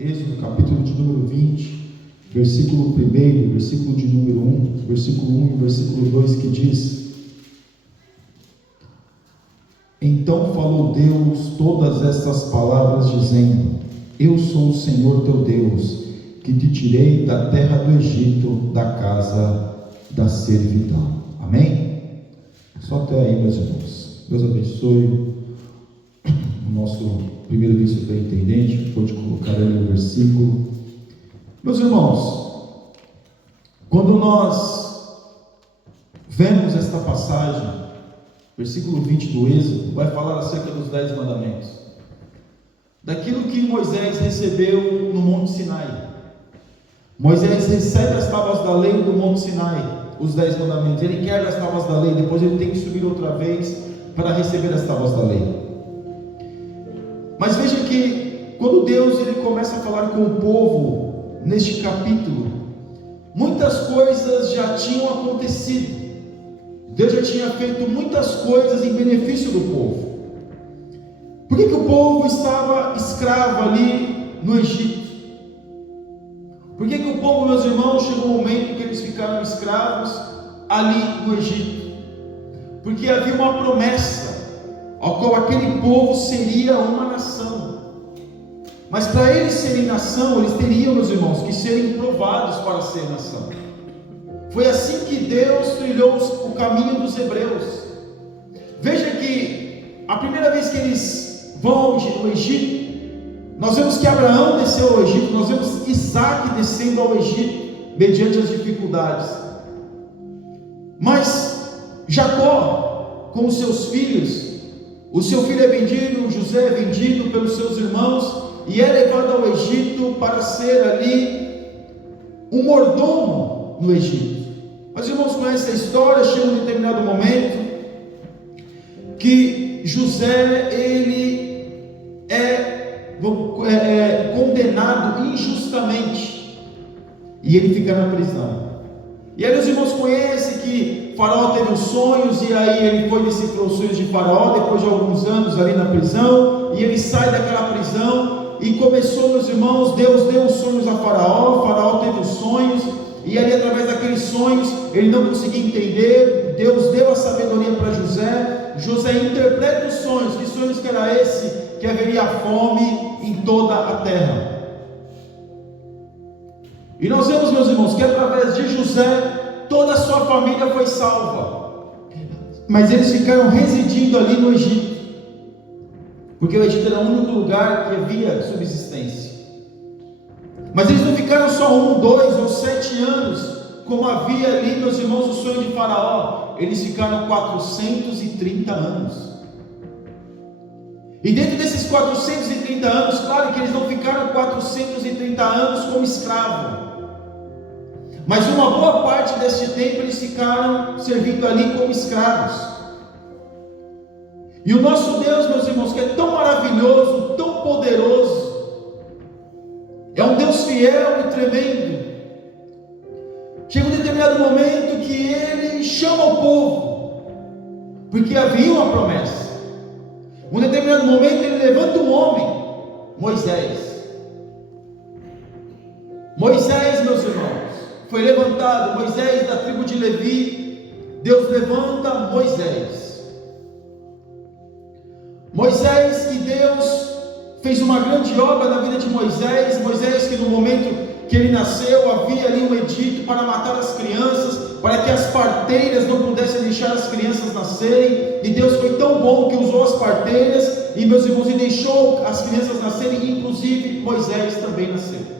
Êxodo, capítulo de número 20, versículo 1, versículo de número 1, versículo 1 e versículo 2, que diz: Então falou Deus todas estas palavras, dizendo: Eu sou o Senhor teu Deus, que te tirei da terra do Egito, da casa da servidão. Amém? Só até aí, meus irmãos. Deus abençoe o nosso primeiro vice-superintendente, pode colocar aí o versículo. Meus irmãos, quando nós vemos esta passagem, versículo 20 do Êxodo, vai falar acerca dos 10 mandamentos, daquilo que Moisés recebeu no Monte Sinai. Moisés recebe as tábuas da lei do Monte Sinai, os 10 mandamentos. Ele quebra as tábuas da lei, depois ele tem que subir outra vez para receber as tábuas da lei. Mas veja que quando Deus ele começa a falar com o povo neste capítulo, muitas coisas já tinham acontecido. Deus já tinha feito muitas coisas em benefício do povo. Por que o povo estava escravo ali no Egito? Por que o povo, meus irmãos, chegou um momento que eles ficaram escravos ali no Egito? Porque havia uma promessa ao qual aquele povo seria uma nação. Mas para eles serem nação, eles teriam, meus irmãos, que serem provados para ser nação. Foi assim que Deus trilhou o caminho dos hebreus. Veja que a primeira vez que eles vão ao Egito, nós vemos que Abraão desceu ao Egito, nós vemos Isaac descendo ao Egito, mediante as dificuldades. Mas Jacó, com os seus filhos, o seu filho é vendido, José é vendido pelos seus irmãos, e é levado ao Egito para ser ali um mordomo no Egito. Os irmãos conhecem a história. Chega um determinado momento que José ele é condenado injustamente e ele fica na prisão. E aí os irmãos conhecem que Faraó teve os sonhos, e aí ele foi decifrar os sonhos de Faraó depois de alguns anos ali na prisão, e ele sai daquela prisão e começou, meus irmãos, Deus deu os sonhos a Faraó, Faraó teve os sonhos, e ali através daqueles sonhos ele não conseguia entender. Deus deu a sabedoria para José. José interpreta os sonhos. Que sonhos que era esse? Que haveria fome em toda a terra. E nós vemos, meus irmãos, que através de José toda a sua família foi salva, mas eles ficaram residindo ali no Egito, porque o Egito era o único lugar que havia subsistência. Mas eles não ficaram só 1, 2 ou 7 anos, como havia ali, meus irmãos, o sonho de Faraó. Eles ficaram 430 anos. E dentro desses 430 anos, claro que eles não ficaram 430 anos como escravo, mas uma boa parte desse tempo eles ficaram servindo ali como escravos. E o nosso Deus, meus irmãos, que é tão maravilhoso, tão poderoso, é um Deus fiel e tremendo. Chega um determinado momento que ele chama o povo, porque havia uma promessa. Um determinado momento ele levanta um homem, Moisés. Moisés, meus irmãos, foi levantado. Moisés da tribo de Levi. Deus levanta Moisés. Moisés, que Deus fez uma grande obra na vida de Moisés. Moisés, que no momento que ele nasceu, havia ali um edito para matar as crianças, para que as parteiras não pudessem deixar as crianças nascerem. E Deus foi tão bom que usou as parteiras, e meus irmãos, e deixou as crianças nascerem, inclusive Moisés também nasceu.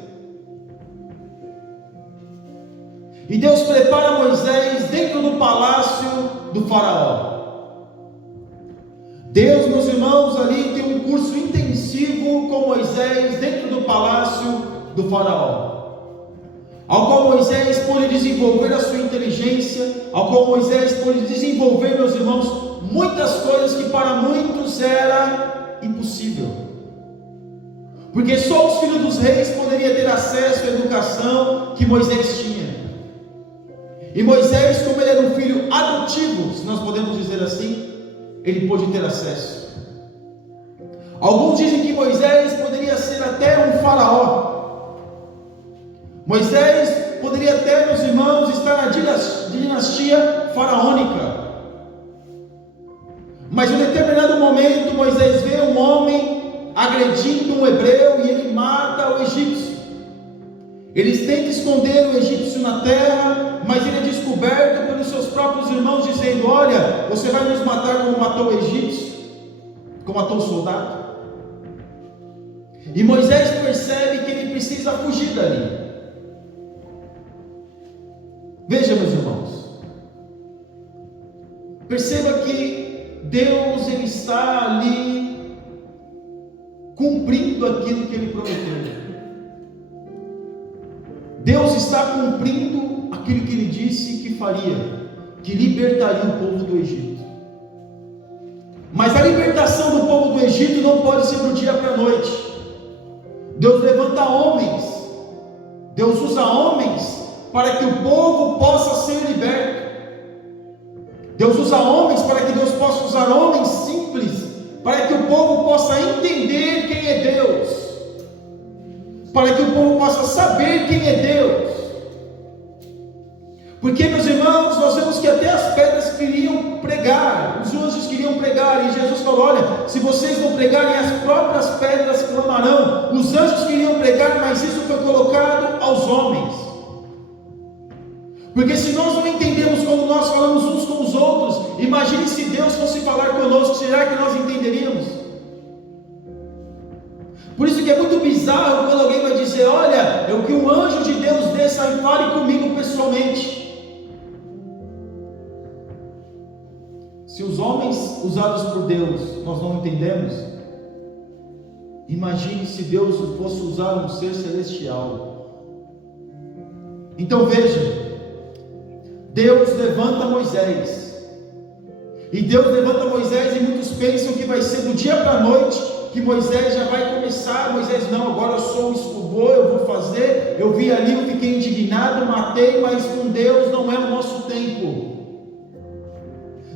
E Deus prepara Moisés dentro do palácio do Faraó. Deus, meus irmãos, ali tem um curso intensivo com Moisés dentro do palácio do Faraó, ao qual Moisés pôde desenvolver a sua inteligência, ao qual Moisés pôde desenvolver, meus irmãos, muitas coisas que para muitos era impossível, porque só os filhos dos reis poderiam ter acesso à educação que Moisés tinha. E Moisés, como ele era um filho adotivo, se nós podemos dizer assim, ele pôde ter acesso. Alguns dizem que Moisés poderia ser até um faraó, Moisés poderia até, meus irmãos, estar na dinastia faraônica. Mas em um determinado momento, Moisés vê um homem agredindo um hebreu e ele mata o egípcio. Eles tentam esconder o egípcio na terra, mas ele é descoberto pelos seus próprios irmãos, dizendo: olha, você vai nos matar como matou o egípcio, como matou o soldado. E Moisés percebe que ele precisa fugir dali. Veja, meus irmãos, perceba que Deus, ele está ali cumprindo aquilo que ele prometeu. Deus está cumprindo aquilo que ele disse que faria, que libertaria o povo do Egito. Mas a libertação do povo do Egito não pode ser do dia para a noite. Deus levanta homens, Deus usa homens para que o povo possa ser liberto. Deus usa homens para que Deus possa usar homens simples, para que o povo possa entender quem é Deus, para que o povo possa saber quem é Deus. Porque, meus irmãos, nós vemos que até as pedras queriam pregar, os anjos queriam pregar, e Jesus falou: olha, se vocês não pregarem, as próprias pedras clamarão. Os anjos queriam pregar, mas isso foi colocado aos homens. Porque se nós não entendemos quando nós falamos uns com os outros, imagine se Deus fosse falar conosco, será que nós entenderíamos? Por isso que é muito bizarro quando alguém vai dizer: olha, eu que um anjo de Deus desça e fale comigo pessoalmente. Se os homens usados por Deus nós não entendemos, imagine se Deus fosse usar um ser celestial. Então veja, Deus levanta Moisés, e Deus levanta Moisés, e muitos pensam que vai ser do dia para a noite, que Moisés já vai começar. Moisés: não, agora eu sou um escobô, eu vou fazer, eu vi ali, eu fiquei indignado, matei, mas com Deus não é o nosso tempo.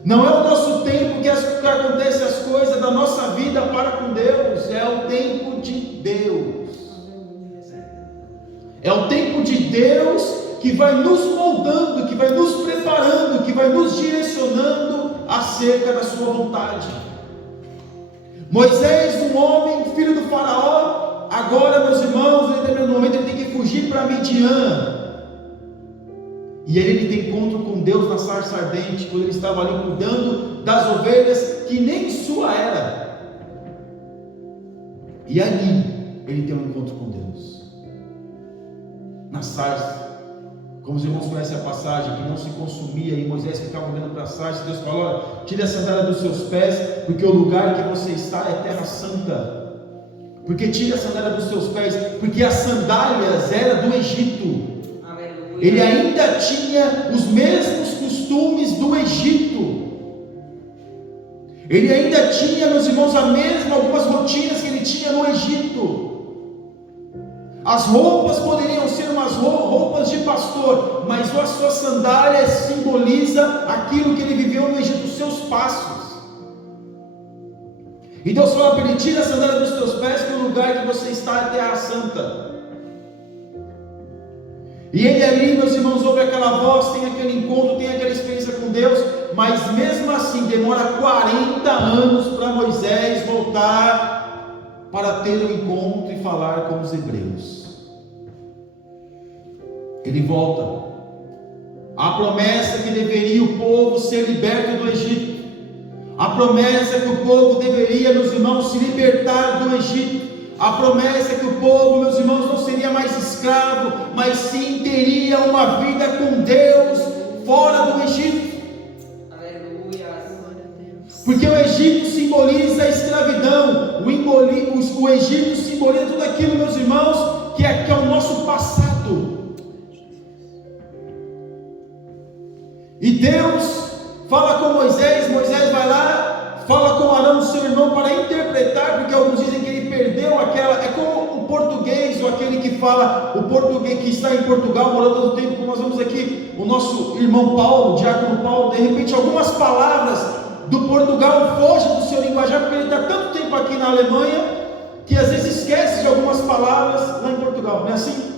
Não é o nosso tempo que acontecem as coisas da nossa vida para com Deus, é o tempo de Deus. É o tempo de Deus que vai nos moldando, que vai nos preparando, que vai nos direcionando acerca da sua vontade. Moisés, um homem, filho do faraó, agora, meus irmãos, em determinado momento ele tem que fugir para Midian. E ele tem encontro com Deus na sarça ardente, quando ele estava ali cuidando das ovelhas que nem sua era. E ali ele tem um encontro com Deus na sarça. Como os irmãos conhecem a passagem, que não se consumia, e Moisés ficava olhando para a sarça. Deus falou: olha, tire a sandália dos seus pés, porque o lugar que você está é terra santa. Porque tire a sandália dos seus pés, porque as sandálias eram do Egito. Ele ainda tinha os mesmos costumes do Egito. Ele ainda tinha, meus irmãos, algumas rotinas que ele tinha no Egito. As roupas poderiam ser umas roupas de pastor, mas a sua sandália simboliza aquilo que ele viveu no Egito, os seus passos. E Deus fala para ele: tira a sandália dos teus pés, que o lugar que você está é terra santa. E ele ali, meus irmãos, ouve aquela voz, tem aquele encontro, tem aquela experiência com Deus, mas mesmo assim demora 40 anos para Moisés voltar para ter um encontro e falar com os hebreus. Ele volta. A promessa que deveria o povo ser liberto do Egito, a promessa que o povo deveria, meus irmãos, se libertar do Egito, a promessa que o povo, meus irmãos, não seria mais escravo, mas sim teria uma vida com Deus fora do Egito. Aleluia. Porque o Egito simboliza a escravidão, o Egito simboliza tudo aquilo, meus irmãos, que é o nosso passado. E Deus fala com Moisés, Moisés vai lá, fala com Arão, seu irmão, para interpretar, porque alguns dizem que ele perdeu aquela, é como o português, ou aquele que fala, o português que está em Portugal, morando todo o tempo, como nós vemos aqui, o nosso irmão Paulo, o diácono Paulo, de repente algumas palavras do Portugal fogem do seu linguajar, porque ele está tanto tempo aqui na Alemanha, que às vezes esquece de algumas palavras lá em Portugal, não é assim?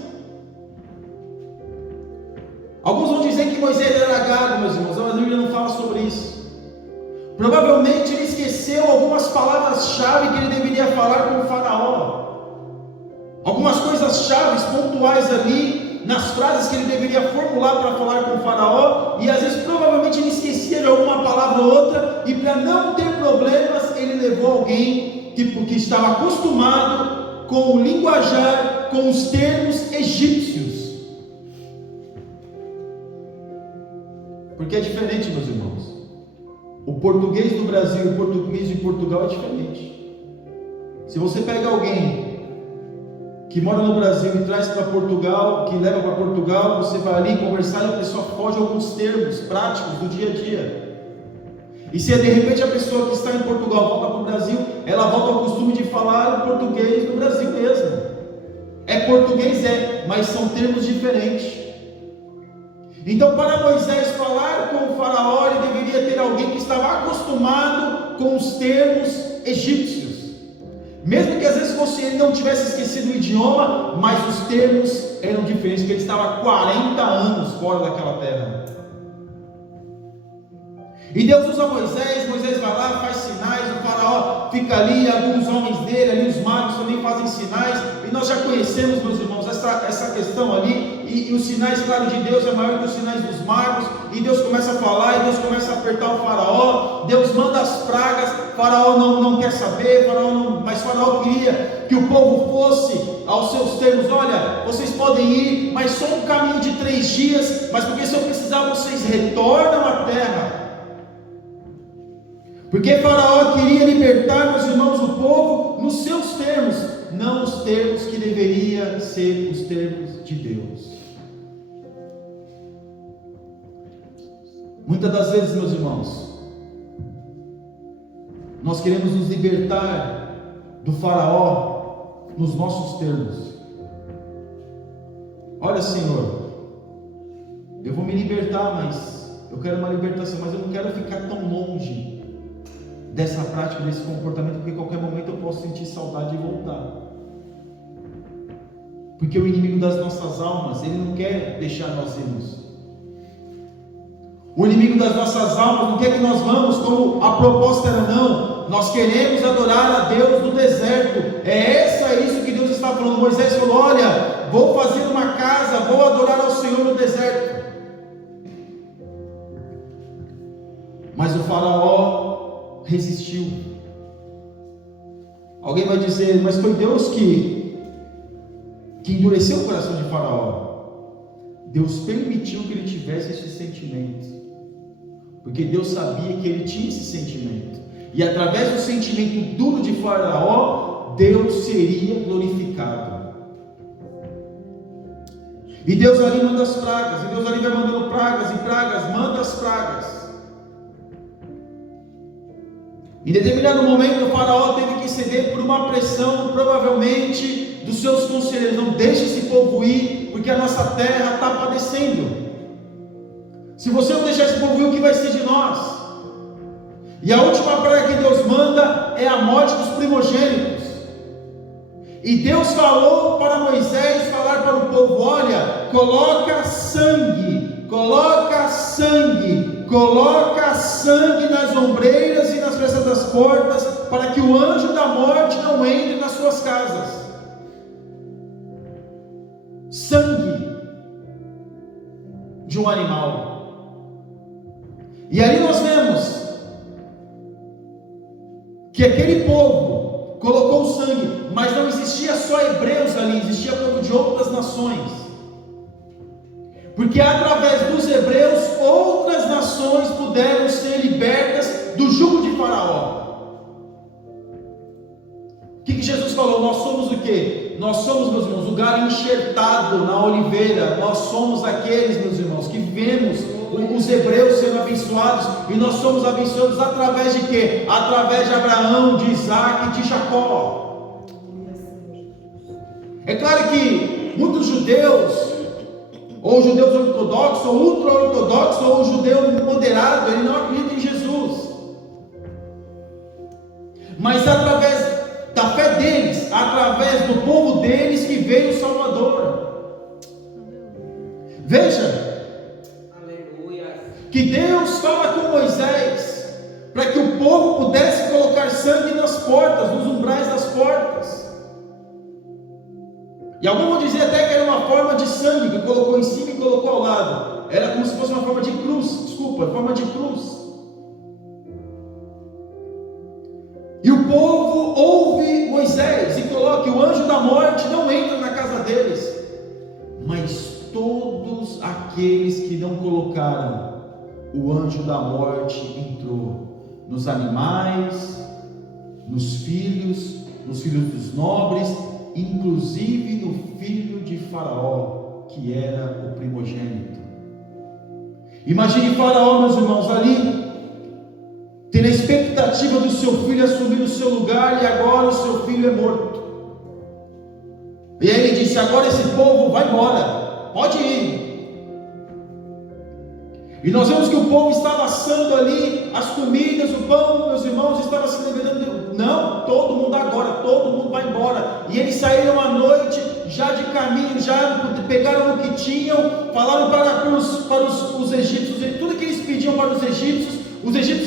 Alguns vão dizer que Moisés era gago, meus irmãos, mas a Bíblia não fala sobre isso. Provavelmente ele esqueceu algumas palavras-chave que ele deveria falar com o faraó. Algumas coisas chaves, pontuais ali, nas frases que ele deveria formular para falar com o faraó, e às vezes provavelmente ele esquecia de alguma palavra ou outra, e para não ter problemas, ele levou alguém que estava acostumado com o linguajar, com os termos egípcios. Porque é diferente, meus irmãos. O português do Brasil e o português de Portugal é diferente. Se você pega alguém que mora no Brasil e traz para Portugal, que leva para Portugal, você vai ali conversar e a pessoa foge alguns termos práticos do dia a dia. E se de repente a pessoa que está em Portugal volta para o Brasil, ela volta ao costume de falar o português do Brasil mesmo. É português, mas são termos diferentes. Então, para Moisés falar com o faraó, ele deveria ter alguém que estava acostumado com os termos egípcios. Mesmo que às vezes ele não tivesse esquecido o idioma, mas os termos eram diferentes, porque ele estava há 40 anos fora daquela terra. E Deus usa Moisés vai lá, faz sinais, o faraó fica ali, alguns homens dele, ali os magos também fazem sinais, e nós já conhecemos, meus irmãos, essa questão ali, e os sinais, claro, de Deus é maior que os sinais dos magos, e Deus começa a falar, e Deus começa a apertar o faraó, Deus manda as pragas, faraó não quer saber, mas faraó queria que o povo fosse aos seus termos, olha, vocês podem ir, mas só um caminho de 3 dias, mas porque se eu precisar, vocês retornam à terra. Porque faraó queria libertar, meus irmãos, o povo nos seus termos, não os termos que deveriam ser os termos de Deus. Muitas das vezes, meus irmãos, nós queremos nos libertar do faraó nos nossos termos. Olha, Senhor, eu vou me libertar, mas eu quero uma libertação, mas eu não quero ficar tão longe dessa prática, desse comportamento, porque em qualquer momento eu posso sentir saudade e voltar. Porque o inimigo das nossas almas, ele não quer deixar nós irmos. O inimigo das nossas almas não quer que nós vamos, como a proposta era não. Nós queremos adorar a Deus no deserto. É isso que Deus está falando. Moisés falou: olha, vou fazer uma casa, vou adorar ao Senhor no deserto. Mas o faraó resistiu. Alguém vai dizer, mas foi Deus que endureceu o coração de faraó. Deus permitiu que ele tivesse esse sentimento, porque Deus sabia que ele tinha esse sentimento, e através do sentimento duro de faraó, Deus seria glorificado. E Deus ali manda as pragas, e Deus ali vai mandando pragas e pragas, manda as pragas. Em determinado momento o faraó teve que ceder por uma pressão, provavelmente dos seus conselheiros: não deixe esse povo ir, porque a nossa terra está padecendo. Se você não deixar esse povo ir, o que vai ser de nós? E a última praga que Deus manda é a morte dos primogênitos. E Deus falou para Moisés falar para o povo: olha, coloca sangue, coloca sangue nas ombreiras e nas frestas das portas, para que o anjo da morte não entre nas suas casas. Sangue de um animal. E aí nós vemos que aquele povo colocou o sangue, mas não existia só hebreus ali, existia povo de outras nações, porque através dos hebreus outras nações puderam ser libertas do jugo de faraó. O que Jesus falou? Nós somos o quê? Nós somos, meus irmãos, o galho enxertado na oliveira. Nós somos aqueles, meus irmãos, que vemos os hebreus sendo abençoados, e nós somos abençoados através de quê? Através de Abraão, de Isaac e de Jacó. É claro que muitos judeus, ou judeus ortodoxos, ou ultra-ortodoxos, ou o judeu moderado, ele não acredita em Jesus. Mas através da fé deles, através do povo deles, que veio o Salvador. Veja, povo pudesse colocar sangue nas portas, nos umbrais das portas. E alguns vão dizer até que era uma forma de sangue, que colocou em cima e colocou ao lado. Era como se fosse uma forma de cruz, forma de cruz. E o povo ouve Moisés e coloca: o anjo da morte não entra na casa deles. Mas todos aqueles que não colocaram, o anjo da morte entrou nos animais, nos filhos dos nobres, inclusive no filho de Faraó, que era o primogênito. Imagine Faraó, meus irmãos, ali, tendo a expectativa do seu filho assumir o seu lugar, e agora o seu filho é morto. E aí ele disse: agora esse povo vai embora, pode ir. E nós vemos que o povo estava assando ali as comidas, o pão, meus irmãos, estava se lembrando: não, todo mundo agora, todo mundo vai embora. E eles saíram à noite, já de caminho, já pegaram o que tinham, falaram para os egípcios, tudo que eles pediam para os egípcios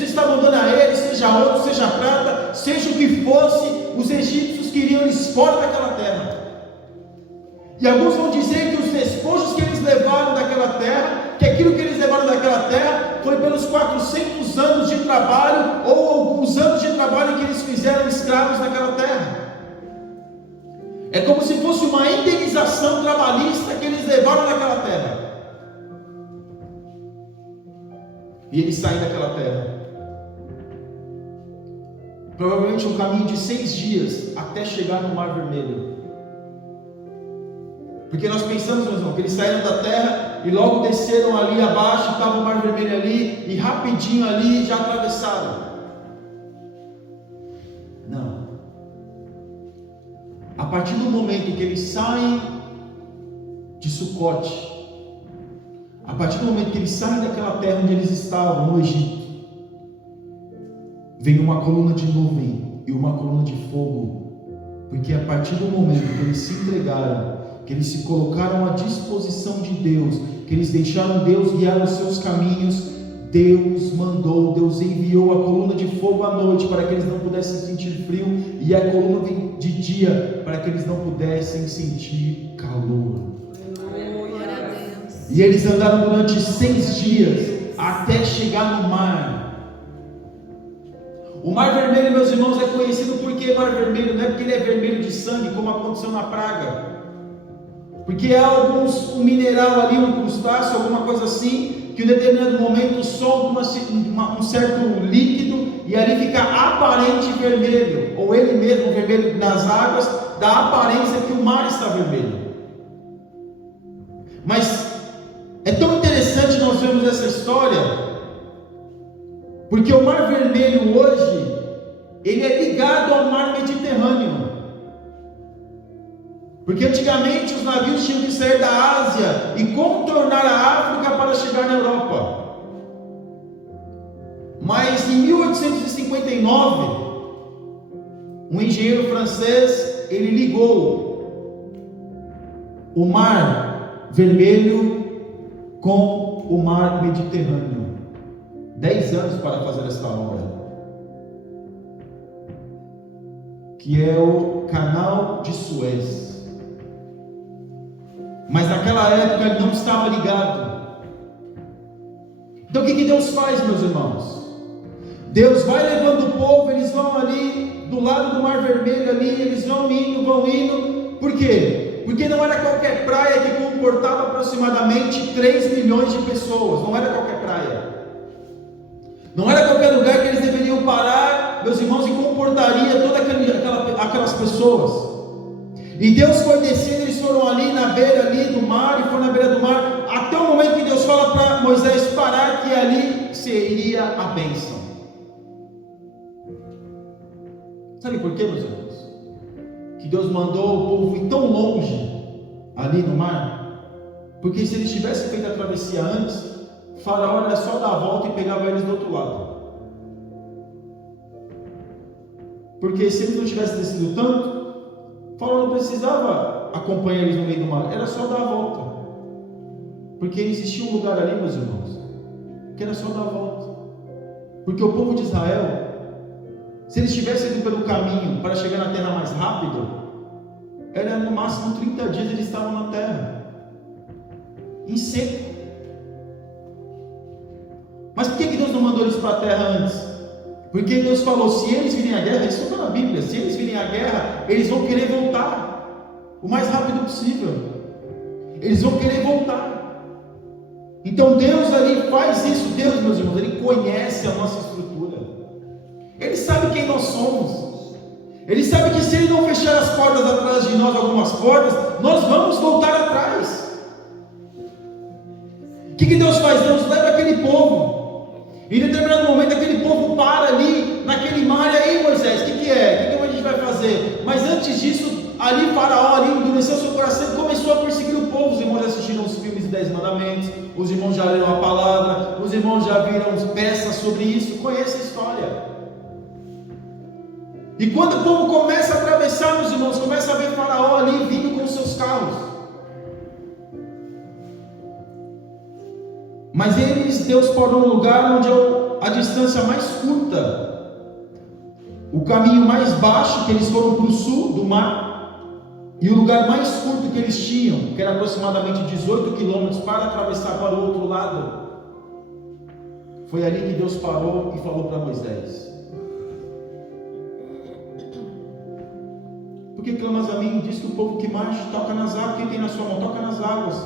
estavam dando a eles, seja ouro, seja prata, seja o que fosse, os egípcios queriam eles fora daquela terra. E alguns vão dizer que os despojos que eles levaram daquela terra, que aquilo que eles levaram daquela terra, foi pelos 400 anos de trabalho, ou alguns anos de trabalho que eles fizeram escravos naquela terra. É como se fosse uma indenização trabalhista que eles levaram daquela terra. E eles saem daquela terra. Provavelmente um caminho de 6 dias até chegar no Mar Vermelho. Porque nós pensamos, meus irmãos, que eles saíram da terra e logo desceram ali abaixo, estava o Mar Vermelho ali, e rapidinho ali já atravessaram. Não. A partir do momento que eles saem de Sucote, a partir do momento que eles saem daquela terra onde eles estavam, no Egito, vem uma coluna de nuvem e uma coluna de fogo, porque a partir do momento que eles se entregaram, que eles se colocaram à disposição de Deus, que eles deixaram Deus guiar os seus caminhos, Deus enviou a coluna de fogo à noite para que eles não pudessem sentir frio, e a coluna de dia para que eles não pudessem sentir calor. E eles andaram durante 6 dias até chegar no mar. O Mar Vermelho, meus irmãos, é conhecido por que Mar Vermelho? Não é porque ele é vermelho de sangue, como aconteceu na praga. Porque há um mineral ali, um crustáceo, alguma coisa assim, que em determinado momento solta um certo líquido, e ali fica aparente vermelho, ou ele mesmo vermelho nas águas, dá a aparência que o mar está vermelho. Mas é tão interessante nós vermos essa história, porque o Mar Vermelho hoje, ele é ligado ao Mar Mediterrâneo. Porque antigamente os navios tinham que sair da Ásia e contornar a África para chegar na Europa. Mas em 1859, um engenheiro francês, ele ligou o Mar Vermelho com o Mar Mediterrâneo. 10 anos para fazer esta obra, que é o Canal de Suez. Mas naquela época ele não estava ligado. Então o que Deus faz, meus irmãos? Deus vai levando o povo, eles vão ali do lado do Mar Vermelho ali, eles vão indo. Por quê? Porque não era qualquer praia que comportava aproximadamente 3 milhões de pessoas. Não era qualquer praia. Não era qualquer lugar que eles deveriam parar, meus irmãos, e comportaria todas aquelas pessoas. E Deus foi descendo, eles foram ali na beira ali do mar, e foram na beira do mar, até o momento que Deus fala para Moisés parar, que ali seria a bênção. Sabe por quê, meus irmãos? Que Deus mandou o povo ir tão longe ali no mar? Porque se eles tivessem feito a travessia antes, Faraó era só dar a volta e pegava eles do outro lado. Porque se eles não tivessem descido tanto, Faraó não precisava acompanhar eles no meio do mar, era só dar a volta. Porque existia um lugar ali, meus irmãos, que era só dar a volta. Porque o povo de Israel, Se eles tivessem ido pelo caminho para chegar na terra mais rápido, era no máximo 30 dias eles estavam na terra, em seco. Mas por que Deus não mandou eles para a terra antes? Porque Deus falou, se eles virem à guerra, isso está na Bíblia, se eles virem à guerra, eles vão querer voltar, o mais rápido possível, eles vão querer voltar. Então Deus ali faz isso. Deus, meus irmãos, Ele conhece a nossa estrutura, Ele sabe quem nós somos, Ele sabe que se Ele não fechar as portas atrás de nós, algumas portas, nós vamos voltar atrás. O que Deus faz? Deus leva aquele povo, em determinado momento aquele povo para ali, naquele mar, e aí Moisés, o que é? O que a gente vai fazer? Mas antes disso, ali Faraó, ali endureceu seu coração e começou a perseguir o povo. Os irmãos assistiram os filmes de 10 mandamentos, os irmãos já leram a palavra, os irmãos já viram peças sobre isso, conhecem a história. E quando o povo começa a atravessar, meus irmãos, começa a ver Faraó ali vindo com seus carros. Mas Deus parou no lugar onde a distância mais curta, o caminho mais baixo, que eles foram para o sul do mar, e o lugar mais curto que eles tinham, que era aproximadamente 18 quilômetros para atravessar para o outro lado, foi ali que Deus parou e falou para Moisés: por que clamas a mim? Diz que o povo que marcha toca nas águas. Quem tem na sua mão toca nas águas.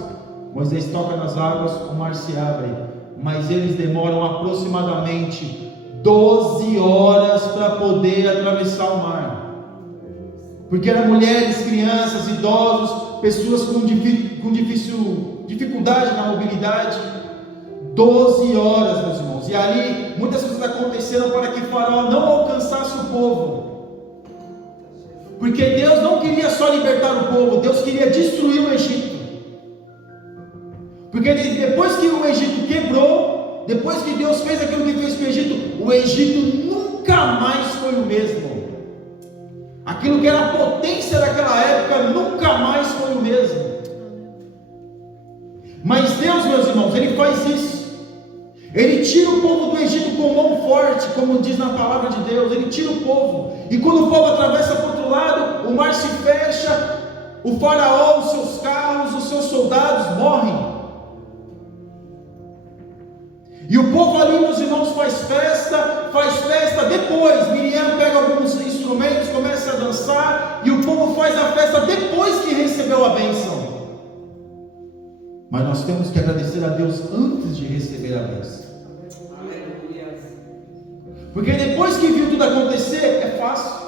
Moisés toca nas águas, o mar se abre, mas eles demoram aproximadamente 12 horas para poder atravessar o mar, porque eram mulheres, crianças, idosos, pessoas com dificuldade na mobilidade. 12 horas, meus irmãos, e ali muitas coisas aconteceram para que Faraó não alcançasse o povo, porque Deus não queria só libertar o povo, Deus queria destruir o Egito. Porque depois que o Egito quebrou, depois que Deus fez aquilo que fez com o Egito nunca mais foi o mesmo. Aquilo que era a potência daquela época nunca mais foi o mesmo. Mas Deus, meus irmãos, Ele faz isso. Ele tira o povo do Egito com mão forte, como diz na palavra de Deus. Ele tira o povo, e quando o povo atravessa para o outro lado, o mar se fecha, o Faraó, os seus carros, os seus soldados morrem. E o povo ali, meus irmãos, faz festa. Depois Miriam pega alguns instrumentos, começa a dançar, e o povo faz a festa depois que recebeu a bênção. Mas nós temos que agradecer a Deus antes de receber a bênção. Porque depois que viu tudo acontecer, é fácil.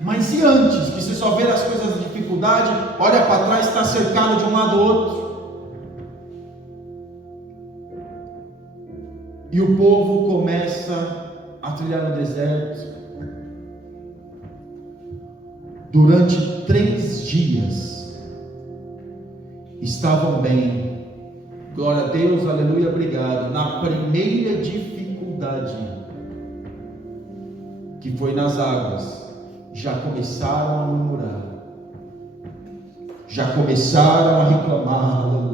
Mas e antes, que você só vê as coisas de dificuldade, olha para trás, está cercado de um lado ou outro. E o povo começa a trilhar no deserto. Durante 3 dias estavam bem. Glória a Deus, aleluia, obrigado. Na primeira dificuldade, que foi nas águas, já começaram a murmurar, já começaram a reclamar, aleluia.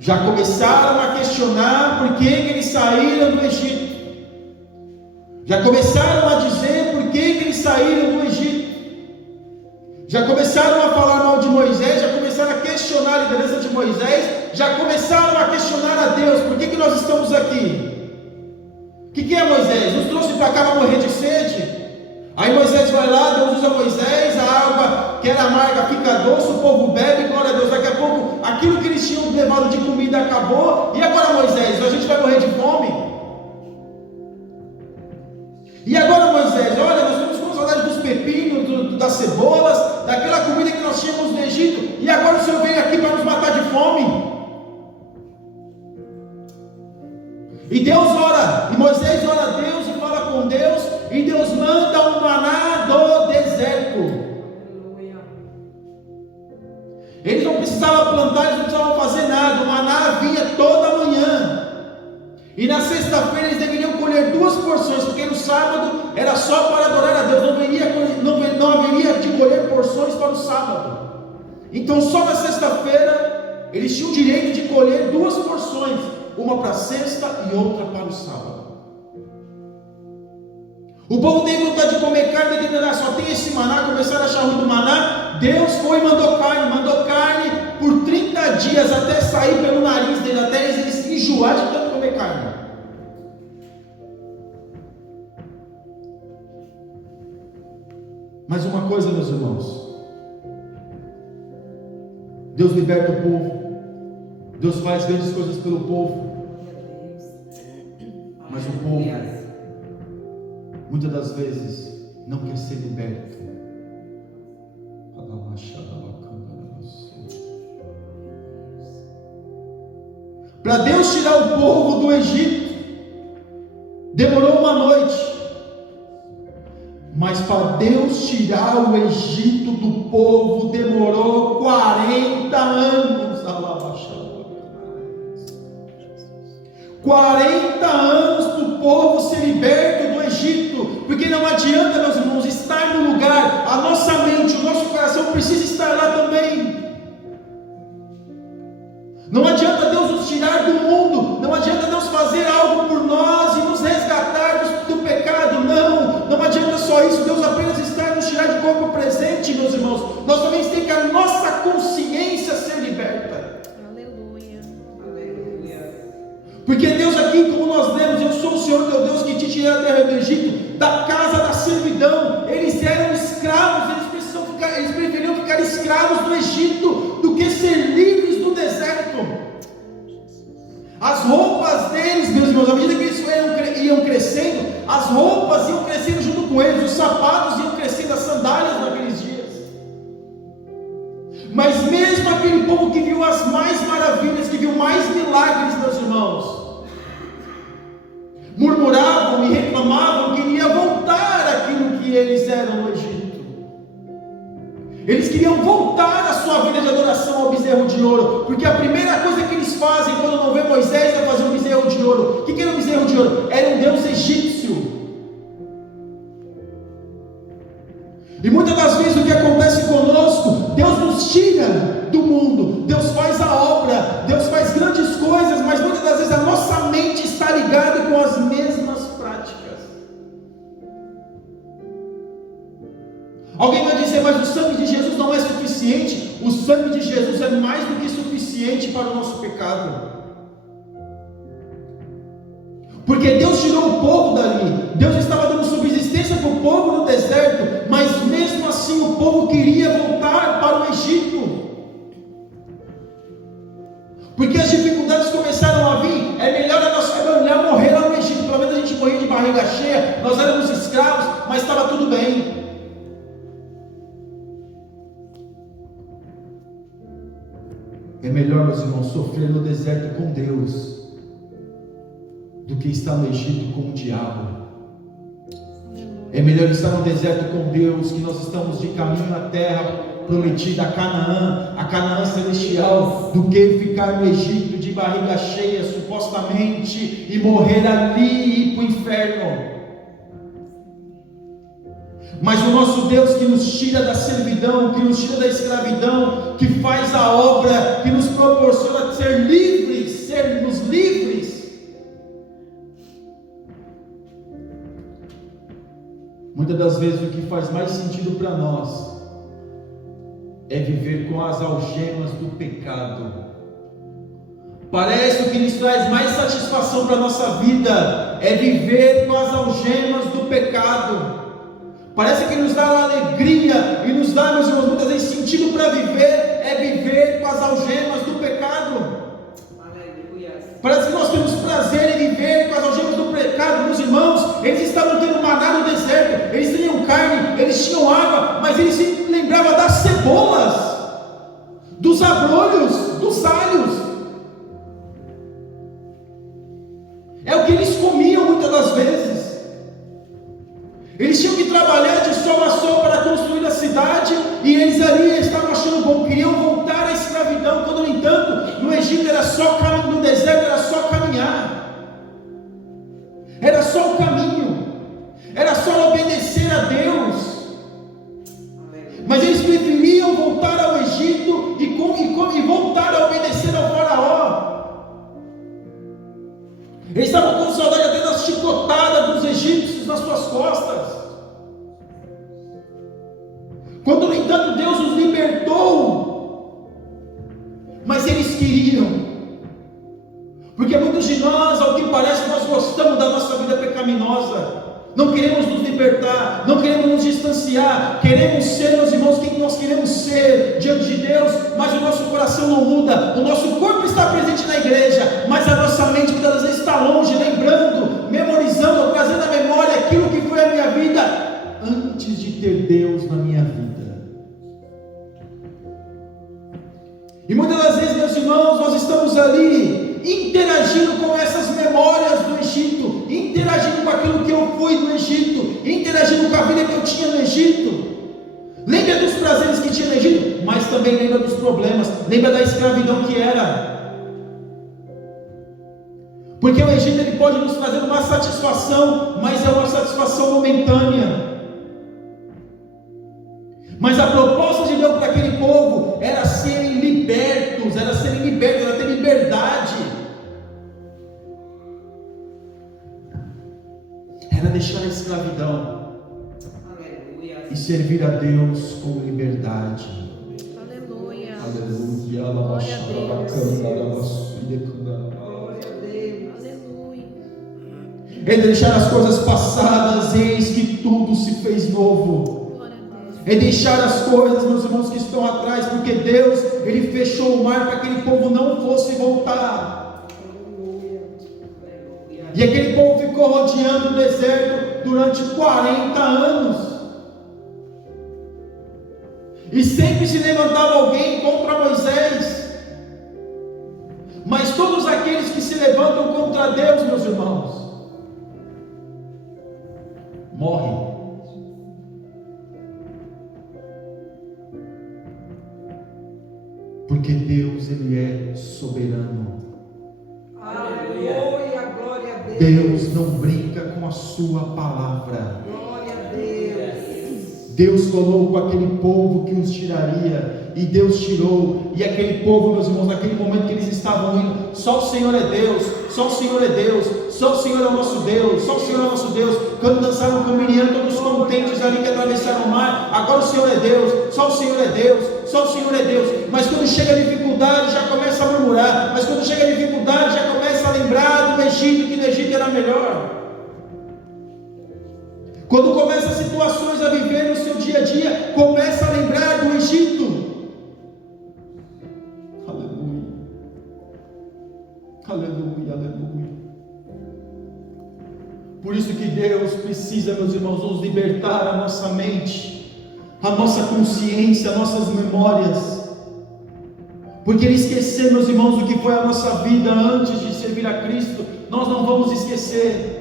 Já começaram a questionar por que eles saíram do Egito. Já começaram a dizer por que eles saíram do Egito. Já começaram a falar mal de Moisés, já começaram a questionar a liderança de Moisés, já começaram a questionar a Deus: por que nós estamos aqui? O que é Moisés? Nos trouxe para cá para morrer de sede? Aí Moisés vai lá, Deus usa Moisés, a água que era amarga fica doce, o povo bebe, glória a Deus. Daqui a pouco aquilo que eles tinham levado de comida acabou, e agora Moisés, a gente vai morrer de fome? E agora Moisés, olha, nós estamos com saudade dos pepinos, das cebolas, daquela comida que nós tínhamos no Egito, e agora o Senhor vem aqui para nos matar de fome? E Deus ora, e Moisés ora a Deus e fala com Deus, e Deus manda um maná do deserto. Eles não precisavam plantar, eles não precisavam fazer nada, o maná vinha toda manhã. E na sexta-feira eles deveriam colher 2 porções, porque no sábado era só para adorar a Deus, não haveria de colher porções para o sábado. Então só na sexta-feira eles tinham o direito de colher 2 porções, uma para a sexta e outra para o sábado. O povo tem vontade de comer carne, só tem esse maná, começaram a achar ruim do maná. Deus foi e mandou carne por 30 dias, até sair pelo nariz dele, até eles enjoar de tanto comer carne. Mas uma coisa, meus irmãos, Deus liberta o povo, Deus faz grandes coisas pelo povo, mas o povo, muitas das vezes, não quer ser liberto. Para Deus tirar o povo do Egito, demorou uma noite. Mas para Deus tirar o Egito do povo, demorou 40 anos. 40 anos para o povo ser liberto do Egito. Porque não adianta, meus irmãos, estar no lugar. A nossa mente, o nosso coração precisa estar lá também. Não adianta Deus nos tirar do mundo, não adianta Deus fazer algo por nós e nos resgatar do pecado, não adianta só isso, Deus apenas está nos tirar de corpo presente, meus irmãos. Nós também temos que a nossa consciência ser liberta. Aleluia. Porque Deus aqui, como nós lemos, eu sou o Senhor teu Deus que te tirei da terra do Egito, da casa da servidão. Eles eram escravos, eles preferiam ficar escravos do Egito do que ser livres no deserto. As roupas deles, meus irmãos, à medida que eles iam crescendo, as roupas iam crescendo junto com eles, os sapatos iam crescendo, as sandálias naqueles dias. Mas mesmo aquele povo que viu as mais maravilhas, que viu mais milagres, meus irmãos, murmuravam e reclamavam que iria voltar aquilo que eles eram no Egito. Eles queriam voltar à sua vida de adoração ao bezerro de ouro, porque a primeira coisa que eles fazem quando não vê Moisés é fazer um bezerro de ouro. O que era um bezerro de ouro? Era um deus egípcio. E muitas das vezes o que acontece conosco, Deus nos tira do mundo, Deus faz a obra, Deus faz grandes coisas, mas muitas das vezes a nossa mente está ligada com as mesmas práticas. Alguém vai dizer, mas o sangue de Jesus não é suficiente. O sangue de Jesus é mais do que suficiente para o nosso pecado. Porque Deus tirou o povo dali, Deus estava dando subsistência para o povo no deserto, mas mesmo assim o povo queria voltar para o Egito. Porque as dificuldades começaram a vir. É melhor morrer lá no Egito. Pelo menos a gente morria de barriga cheia, nós éramos escravos, mas estava tudo bem. É melhor, meus irmãos, sofrer no deserto com Deus do que estar no Egito com o diabo. É melhor estar no deserto com Deus, que nós estamos de caminho à terra prometida, a Canaã celestial, do que ficar no Egito de barriga cheia, supostamente, e morrer ali e ir para o inferno. Mas o nosso Deus que nos tira da servidão, que nos tira da escravidão, que faz a obra, que nos proporciona ser livres, sermos livres. Muitas das vezes o que faz mais sentido para nós é viver com as algemas do pecado. Parece que o que nos traz mais satisfação para a nossa vida é viver com as algemas do pecado. Parece que nos dá alegria e nos dá, meus irmãos, muitas vezes sentido para viver, é viver com as algemas do pecado. Aleluia. Parece que nós temos prazer em viver com as algemas do pecado. Meus irmãos, eles estavam tendo maná no deserto, eles tinham carne, eles tinham água, mas eles se lembravam das cebolas, dos abrolhos, dos alhos. É o que eles comiam muitas das vezes. Eles tinham que trabalhar de sol a sol para construir a cidade, e eles ali estavam achando bom, queriam voltar à escravidão, quando no entanto no Egito era só caminho, no deserto era só caminhar, era só o caminho, era só obedecer a Deus. Mas eles preferiam voltar ao Egito e voltar a obedecer ao faraó. Eles estavam com saudade até das chicotadas dos egípcios nas suas costas. Quando, no entanto, Deus os libertou, mas eles queriam, porque muitos de nós, ao que parece, nós gostamos da nossa vida pecaminosa, não queremos nos libertar, não queremos nos distanciar, queremos ser, meus irmãos, quem nós queremos ser diante de Deus, mas o nosso coração não muda, o nosso corpo está presente na igreja, mas a nossa mente muitas vezes está longe, lembrando, memorizando, trazendo à memória aquilo que foi a minha vida antes de ter Deus na minha vida. E muitas das vezes, meus irmãos, nós estamos ali interagindo com essas memórias do Egito, interagindo com aquilo que eu fui no Egito, interagindo com a vida que eu tinha no Egito. Lembra dos prazeres que tinha no Egito, mas também lembra dos problemas, lembra da escravidão que era. Porque o Egito, ele pode nos trazer uma satisfação, mas é uma satisfação momentânea. Mas a proposta de Deus para aquele povo era serem libertos, era ter liberdade, era deixar a escravidão. Aleluia. E servir a Deus com liberdade. Aleluia. Aleluia. Glória a Deus. Aleluia. É deixar as coisas passadas, eis que tudo se fez novo. É deixar as coisas, meus irmãos, que estão atrás, porque Deus, Ele fechou o mar para que aquele povo não fosse voltar. E aquele povo ficou rodeando o deserto durante 40 anos. E sempre se levantava alguém contra Moisés. Mas todos aqueles que se levantam contra Deus, meus irmãos, morrem. Porque Deus, Ele é soberano. Aleluia, glória a Deus. Deus não brinca com a sua palavra. Glória a Deus. Deus falou com aquele povo que os tiraria, e Deus tirou, e aquele povo, meus irmãos, naquele momento que eles estavam indo, só o Senhor é Deus, só o Senhor é Deus, só o Senhor é o nosso Deus, só o Senhor é o nosso Deus. Quando dançaram com Miriam, todos contentes ali que atravessaram o mar, agora o Senhor é Deus, só o Senhor é Deus, só o Senhor é Deus. Mas quando chega a dificuldade, já começa a murmurar, mas quando chega a dificuldade, já começa a lembrar do Egito, que no Egito era melhor. Quando começa as situações a viver no seu dia a dia, começa a lembrar do Egito. Aleluia, aleluia, aleluia. Por isso que Deus precisa, meus irmãos, nos libertar a nossa mente, a nossa consciência, as nossas memórias. Porque Ele esquecer, meus irmãos, o que foi a nossa vida antes de servir a Cristo, nós não vamos esquecer.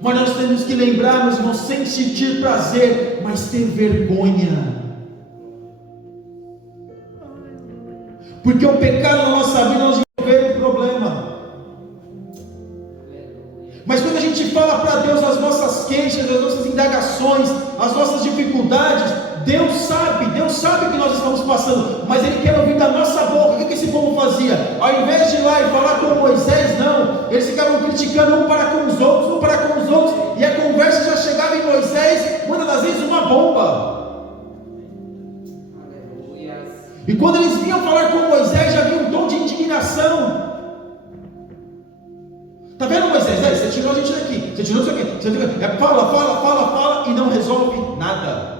Mas nós temos que lembrar, meus irmãos, sem sentir prazer, mas ter vergonha. Porque o pecado na nossa vida nós resolvemos o problema. Mas quando a gente fala para Deus as nossas queixas, as nossas indagações, as nossas dificuldades, Deus sabe o que nós estamos passando, mas Ele quer ouvir da nossa boca. O que esse povo fazia? Ao invés de ir lá e falar com Moisés, não, eles ficavam criticando um para com os outros, e a conversa já chegava em Moisés, muitas das vezes uma bomba. E quando eles vinham falar com Moisés, já havia um tom de indignação. Está vendo, Moisés? Você tirou a gente daqui, você tirou isso aqui, fala e não resolve nada.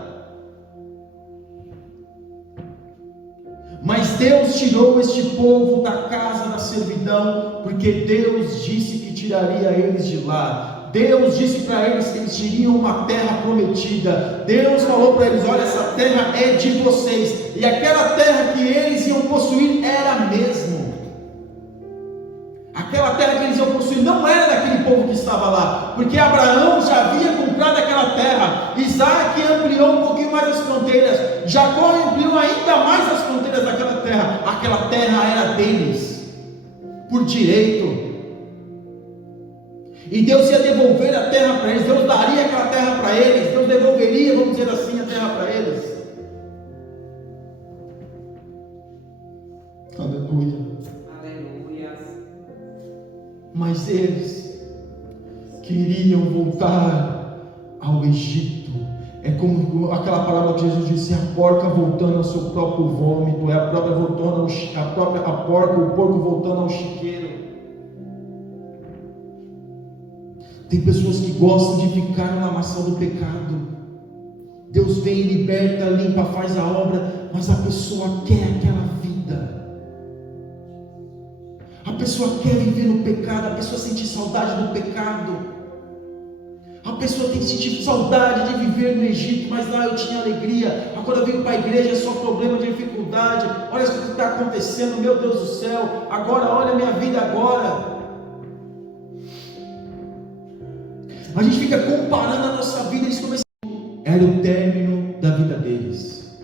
Mas Deus tirou este povo da casa da servidão, porque Deus disse que tiraria eles de lá. Deus disse para eles que eles teriam uma terra prometida. Deus falou para eles: olha, essa terra é de vocês. E aquela terra que eles iam possuir era a mesma. Aquela terra que eles iam possuir não era daquele povo que estava lá, porque Abraão já havia comprado aquela terra, Isaac ampliou um pouquinho mais as fronteiras, Jacó ampliou ainda mais as fronteiras daquela terra. Aquela terra era deles, por direito, e Deus ia devolver a terra para eles. Deus daria aquela terra para eles, Deus devolveria, vamos dizer assim, a terra para eles. Aleluia. Mas eles queriam voltar ao Egito. É como aquela palavra que Jesus disse: a porca voltando ao seu próprio vômito, é a própria voltando o porco voltando ao chiqueiro. Tem pessoas que gostam de ficar na lamação do pecado. Deus vem, liberta, limpa, faz a obra, mas a pessoa quer aquela vida. A pessoa quer viver no pecado, a pessoa sente saudade do pecado. A pessoa tem que sentir saudade de viver no Egito, mas lá eu tinha alegria. Agora eu venho para a igreja, é só problema, dificuldade. Olha o que está acontecendo, meu Deus do céu. Agora, olha a minha vida agora. A gente fica comparando a nossa vida, eles começam. Era o término da vida deles.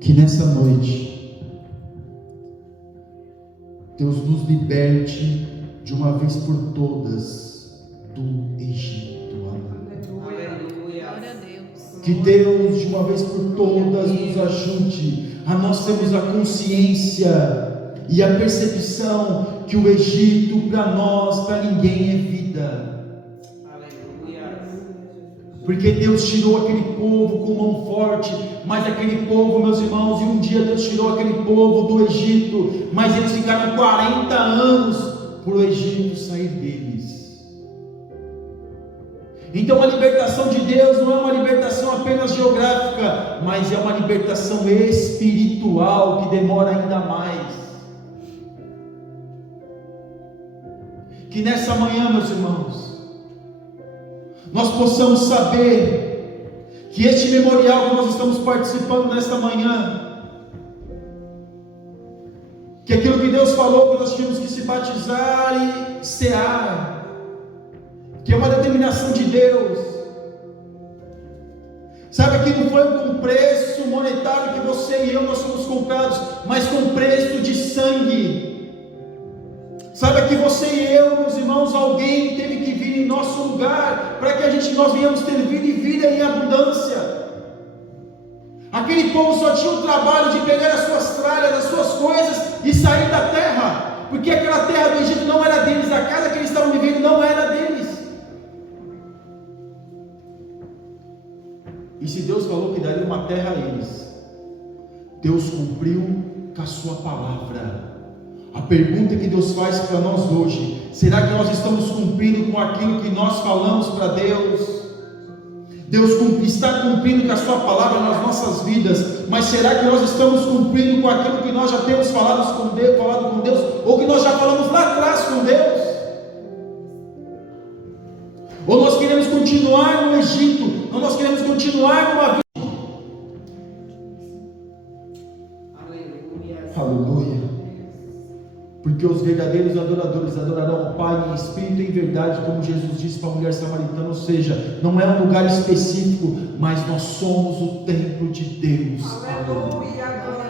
Que nessa noite Deus nos liberte de uma vez por todas do Egito. Aleluia. Glória a Deus. Que Deus de uma vez por todas nos ajude a nós termos a consciência e a percepção que o Egito para nós, para ninguém é vida. Porque Deus tirou aquele povo com mão forte, mas aquele povo, meus irmãos, e um dia Deus tirou aquele povo do Egito, mas eles ficaram 40 anos para o Egito sair deles. Então a libertação de Deus não é uma libertação apenas geográfica, mas é uma libertação espiritual que demora ainda mais. Que nessa manhã, meus irmãos, nós possamos saber que este memorial que nós estamos participando nesta manhã, que aquilo que Deus falou que nós tínhamos que se batizar e cear, que é uma determinação de Deus, sabe que não foi com preço monetário que você e eu nós somos comprados, mas com preço de sangue. Sabe que você e eu, meus irmãos, alguém teve que vir em nosso lugar para que nós venhamos ter vida e vida em abundância. Aquele povo só tinha o trabalho de pegar as suas tralhas, as suas coisas e sair da terra, porque aquela terra do Egito não era deles, a casa que eles estavam vivendo não era deles. E se Deus falou que daria uma terra a eles, Deus cumpriu com a sua palavra. A pergunta que Deus faz para nós hoje: será que nós estamos cumprindo com aquilo que nós falamos para Deus? Deus está cumprindo com a sua palavra nas nossas vidas, mas será que nós estamos cumprindo com aquilo que nós já temos falado com Deus, ou que nós já falamos lá atrás com Deus? Ou nós queremos continuar no Egito, ou nós queremos continuar numa vida? Aleluia. Porque os verdadeiros adoradores adorarão o Pai em espírito e em verdade, como Jesus disse para a mulher samaritana. Ou seja, não é um lugar específico, mas nós somos o templo de Deus. Aleluia.